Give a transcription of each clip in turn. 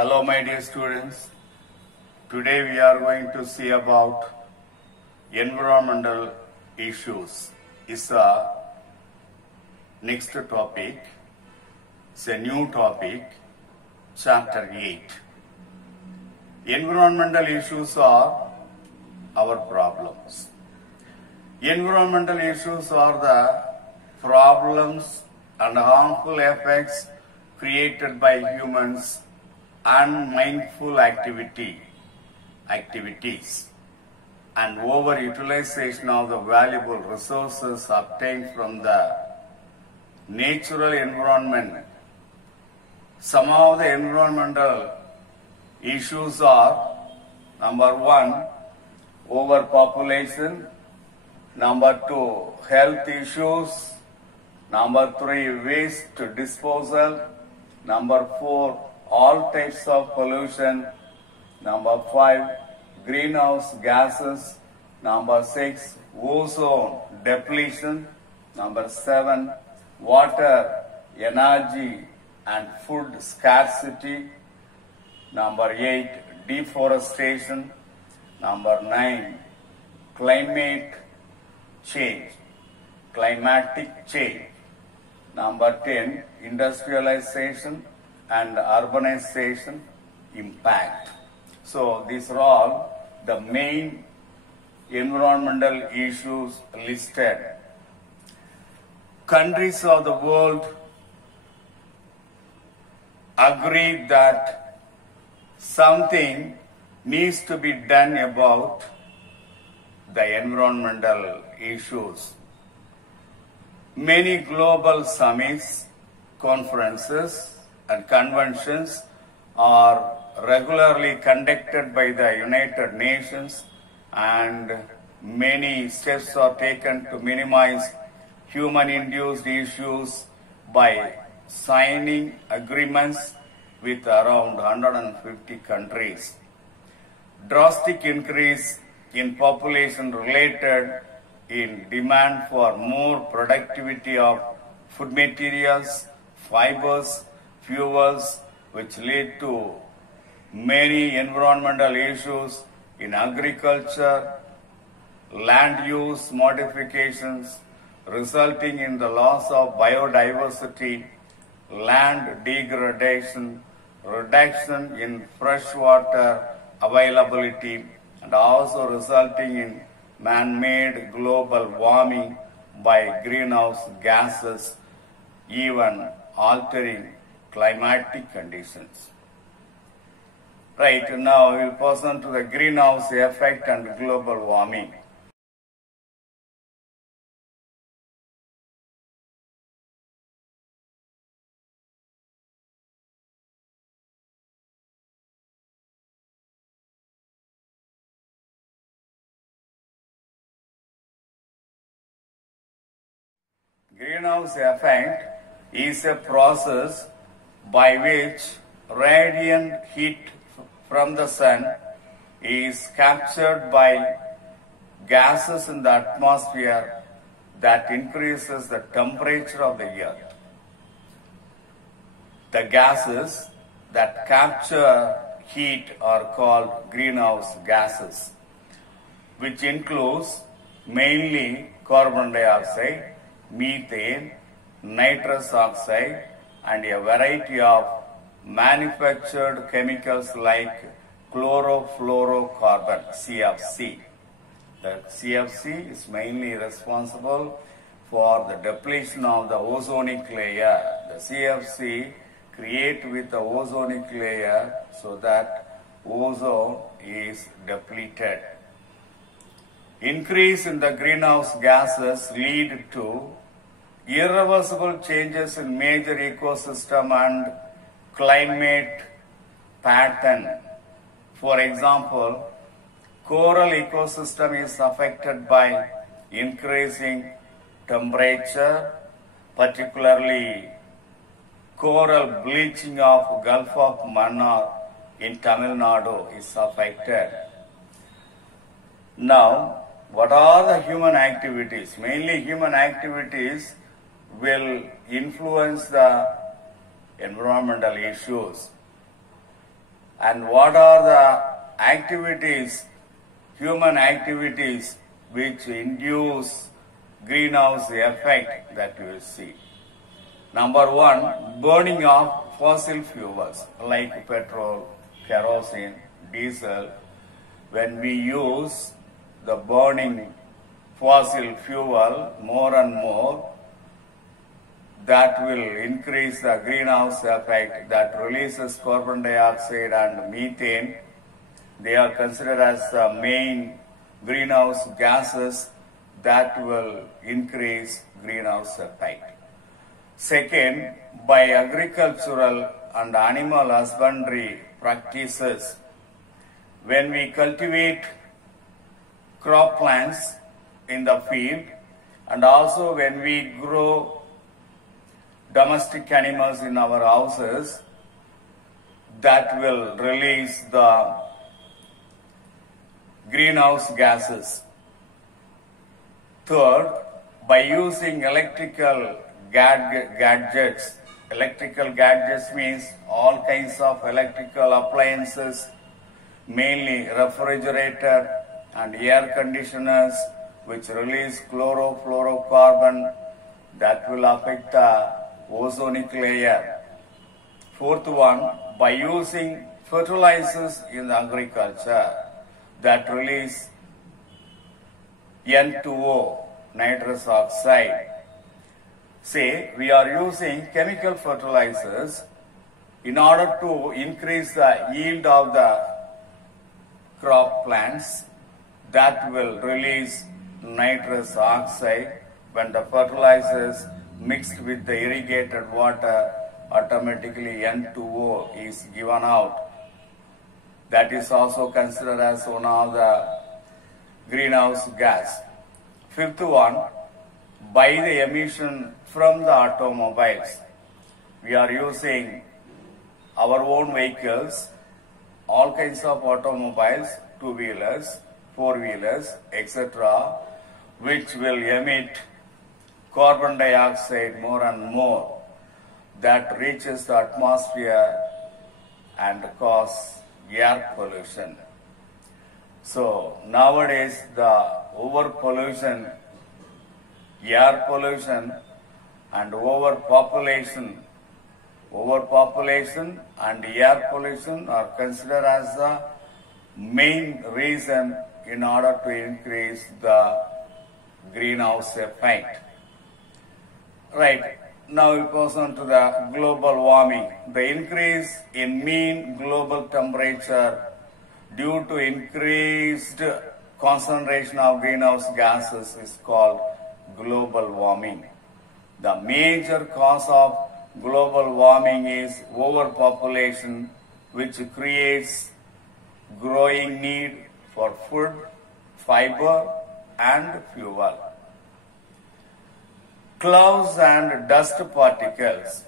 Hello my dear students. Today we are going to see about environmental issues. It's a next topic. It's a new topic, chapter 8. Environmental issues are our problems. Environmental issues are the problems and harmful effects created by humans and mindful activities and overutilization of the valuable resources obtained from the natural environment. Some of the environmental issues are: number 1, overpopulation; number 2, health issues; number 3, waste disposal; number 4, all types of pollution; number 5, greenhouse gases; number 6, ozone depletion; number 7, water, energy and food scarcity; number 8, deforestation; number 9, climatic change; number 10, industrialization and urbanization impact. So these are all the main environmental issues listed. Countries of the world agree that something needs to be done about the environmental issues. Many global summits, conferences and conventions are regularly conducted by the United Nations, and many steps are taken to minimize human-induced issues by signing agreements with around 150 countries. Drastic increase in population related in demand for more productivity of food materials, fibers, fuels, which lead to many environmental issues in agriculture, land use modifications resulting in the loss of biodiversity, land degradation, reduction in freshwater availability, and also resulting in man-made global warming by greenhouse gases, even altering climatic conditions. Right, now we will pass on to the greenhouse effect and global warming. Greenhouse effect is a process by which radiant heat from the sun is captured by gases in the atmosphere that increases the temperature of the earth. The gases that capture heat are called greenhouse gases, which includes mainly carbon dioxide, methane, nitrous oxide, and a variety of manufactured chemicals like chlorofluorocarbon, CFC. The CFC is mainly responsible for the depletion of the ozonic layer. The CFC creates with the ozonic layer so that ozone is depleted. Increase in the greenhouse gases lead to irreversible changes in major ecosystem and climate pattern. For example, coral ecosystem is affected by increasing temperature, particularly coral bleaching of Gulf of Mannar in Tamil Nadu is affected. Now, what are the human activities? Mainly human activities will influence the environmental issues. and what are the activities, human activities, which induce greenhouse effect that we will see. Number one, burning of fossil fuels like petrol, kerosene, diesel. When we use the burning fossil fuel more and more, that will increase the greenhouse effect that releases carbon dioxide and methane. They are considered as the main greenhouse gases that will increase greenhouse effect. Second, by agricultural and animal husbandry practices, when we cultivate crop plants in the field and also when we grow domestic animals in our houses, that will release the greenhouse gases. Third, by using electrical gadgets. Electrical gadgets means all kinds of electrical appliances, mainly refrigerator and air conditioners, which release chlorofluorocarbon that will affect the ozonic layer. Fourth one, by using fertilizers in the agriculture that release N2O, nitrous oxide. Say, we are using chemical fertilizers in order to increase the yield of the crop plants that will release nitrous oxide. When the fertilizers mixed with the irrigated water, automatically N2O is given out. That is also considered as one of the greenhouse gas. Fifth one, by the emission from the automobiles. We are using our own vehicles, all kinds of automobiles, two-wheelers, four-wheelers, etc., which will emit carbon dioxide more and more, that reaches the atmosphere and cause air pollution. So nowadays the overpollution, air pollution and overpopulation and air pollution are considered as the main reason in order to increase the greenhouse effect. Right, now we pass on to the global warming. The increase in mean global temperature due to increased concentration of greenhouse gases is called global warming. The major cause of global warming is overpopulation, which creates growing need for food, fiber and fuel. Clouds and dust particles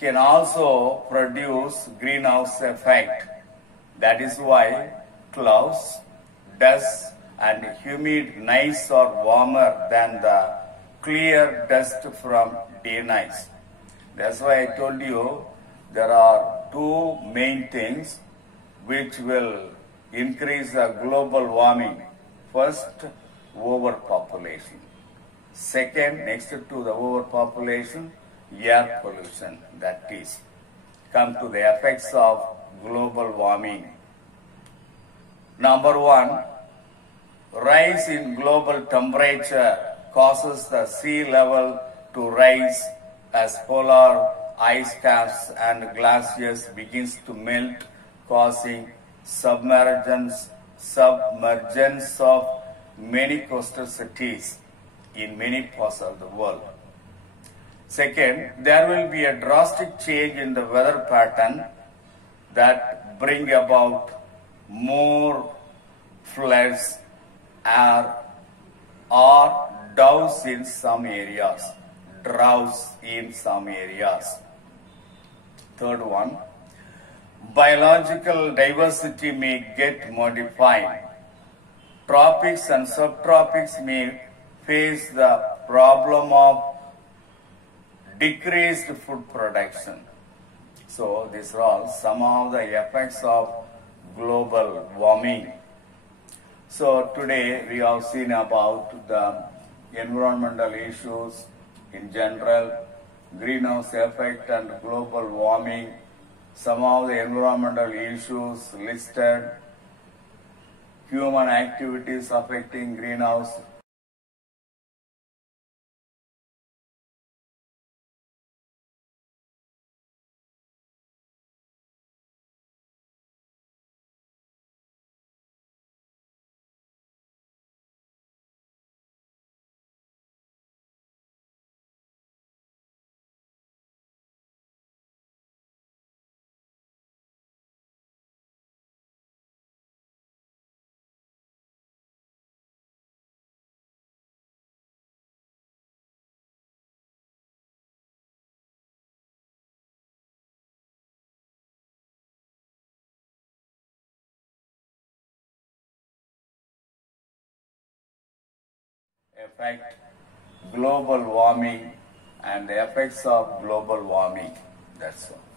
can also produce greenhouse effect. That is why clouds, dust and humid nights are warmer than the clear dust from day nights. That's why I told you there are two main things which will increase the global warming. First, overpopulation. Second, next to the overpopulation, air pollution. That is, come to the effects of global warming. Number one, rise in global temperature causes the sea level to rise as polar ice caps and glaciers begins to melt, causing submergence of many coastal cities in many parts of the world. Second, there will be a drastic change in the weather pattern that bring about more floods or droughts in some areas. Third one, biological diversity may get modified. Tropics and subtropics may face the problem of decreased food production. So these are all some of the effects of global warming. So today we have seen about the environmental issues in general, greenhouse effect and global warming, some of the environmental issues listed, human activities affecting greenhouse effect, global warming and the effects of global warming. That's all.